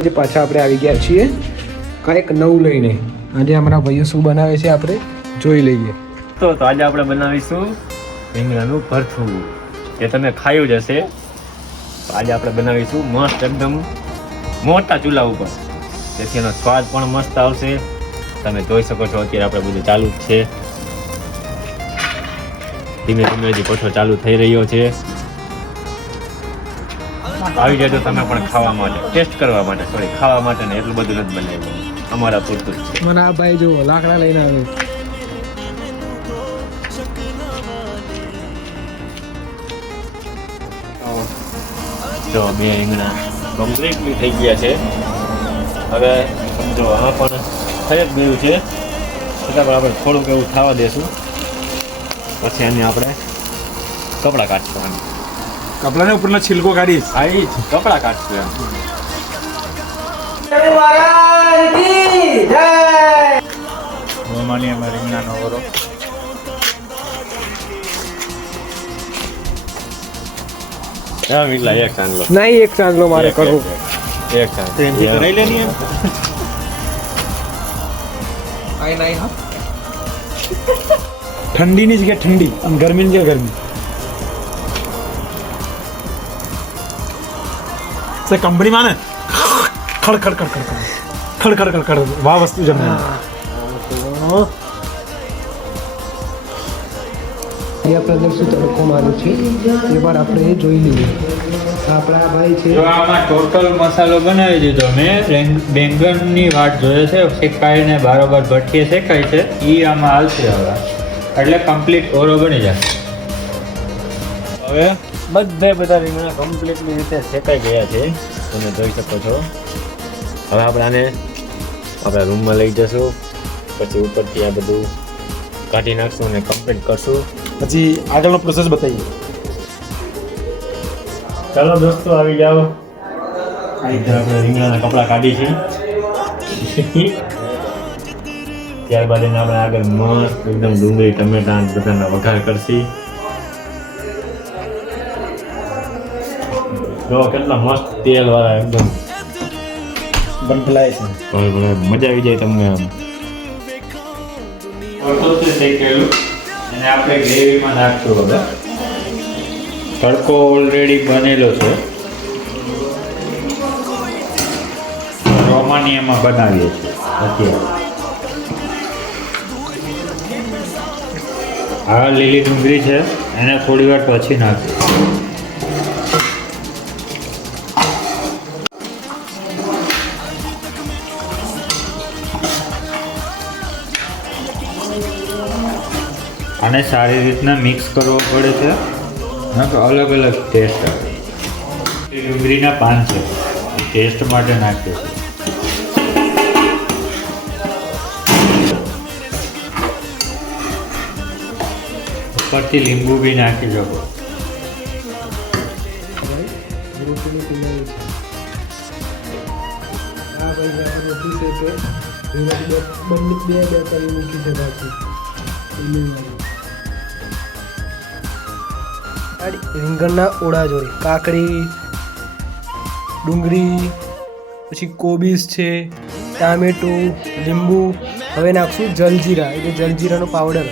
આજે પાછા આપણે આવી ગયા છીએ કંઈક નવું લઈને. આજે અમારા ભાઈઓ શું બનાવે છે આપણે જોઈ લઈએ. તો આજે આપણે બનાવીશું રીંગણાનું ભરથું, જે તમે ખાયું જ હશે. તો આજે આપણે બનાવીશું મસ્ત એકદમ મોટા ચૂલા ઉપર, જેથી એનો સ્વાદ પણ મસ્ત આવશે. તમે જોઈ શકો છો અત્યારે આપણે બધું ચાલુ જ છે. ધીમે ધીમે હજી પઠો ચાલુ થઈ રહ્યો છે. આવી જાય તો તમે પણ ખાવા માટે, ટેસ્ટ કરવા માટે, સોરી ખાવા માટે ને એટલું બધું નથી બનાવ્યું, અમારા પૂરતું જ છે. મને આ ભાઈ જો લાકડા લઈને આવે. જો બે રીંગણા કમ્પ્લીટલી થઈ ગયા છે. હવે સમજો આ પણ થઈ જ ગયું છે, છતાં પણ આપણે થોડુંક એવું થવા દેશું. પછી એને આપણે કપડાં કાઢશું. આને કપડાને ઉપરનો છિલકો કાઢીશ. આ જ કપડાં કાઢશું એમ. રોમાની એમાં રીંગણાનો ઓરો. મિલા એક ચાંદલો નહીં, એક ચાંદલો મારે કરવું. એક ચાંદલો રહી લેની એમ. ઠંડીની જગ્યાએ ઠંડી, ગરમીની જગ્યાએ ગરમી. કંપનીમાં ને ખડ ખડ ખડ ખડ ખડ ખડ ખડ ખડ વાહ વસ્તુ જમે. આપણે શું તડકો માર્યો છે એ વાર આપણે જોઈ લઈએ. આપણા ભાઈ છે જો આમાં ટોટલ મસાલો બનાવી દીધો મેં. બેંગનની વાટ જોઈએ છે, શેકાઈને બરાબર ભઠ્ઠીએ શેકાય છે એ આમાં આવશે હવે, એટલે કમ્પ્લીટ ઓરો બની જાય. હવે બધા રીંગણા કમ્પ્લીટલી રીતે શેકાઈ ગયા છે, તમે જોઈ શકો છો. હવે આપણે આને આપણા રૂમમાં લઈ જશું, પછી ઉપરથી આ બધું કાઢી નાખશું અને કમ્પ્લીટ કરશું. પછી આગળનો પ્રોસેસ બતાવીએ. ચાલો દોસ્તો આવી જાઓ. આ રીતે આપણે રીંગણાના કપડાં કાઢી છે. ત્યારબાદ એને આપણે આગળ મસ્ત એકદમ ડુંગળી ટમેટા બધાના વઘાર કરશી. જો કેટલા મસ્ત તેલ વાળા એકદમ બનફલાય છે. મજા આવી જાય તમને આમ. ઓટોથી શેકેલું અને આપણે ગ્રેવીમાં નાખશું. હવે તડકો ઓલરેડી બનેલો છે, રોમાનિયામાં બનાવીએ છીએ અત્યારે. આ લીલી ડુંગળી છે, એને થોડી વાર પછી નાખીશું. આને સારી રીતના મિક્સ કરવો પડે છે, અલગ અલગ ટેસ્ટ આવે. એ ડુંગળીના પાન છે, ટેસ્ટ માટે નાખીએ છીએ. ઉપરથી લીંબુ બી નાખી શકો. રીંગણના ઓળા જોડે કાકડી, ડુંગળી, પછી કોબીજ છે, ટામેટું, લીંબુ. હવે નાખશું જલજીરા, એટલે જલજીરાનો પાવડર.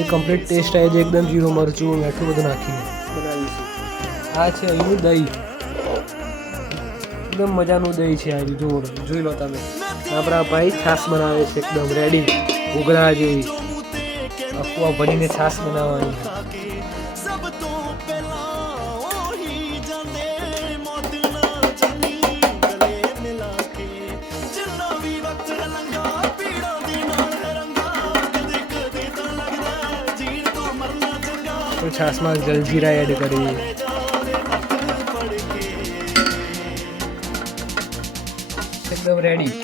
એ કમ્પ્લીટ ટેસ્ટ આવે છે, એકદમ જીરું મરચું એટલું બધું નાખીને બનાવીશું. આ છે અહીંનું દહીં, એકદમ મજાનું દહીં છે. આ જોઈ લો તમે. આપણા ભાઈ છાશ બનાવે છે એકદમ રેડી, ઉગળા જેવી. આખું આ ભરીને છાશ બનાવવાની. છાશમાં જલજીરા એડ કરી. એકદમ રેડી.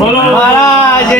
બોલો મહારાજ.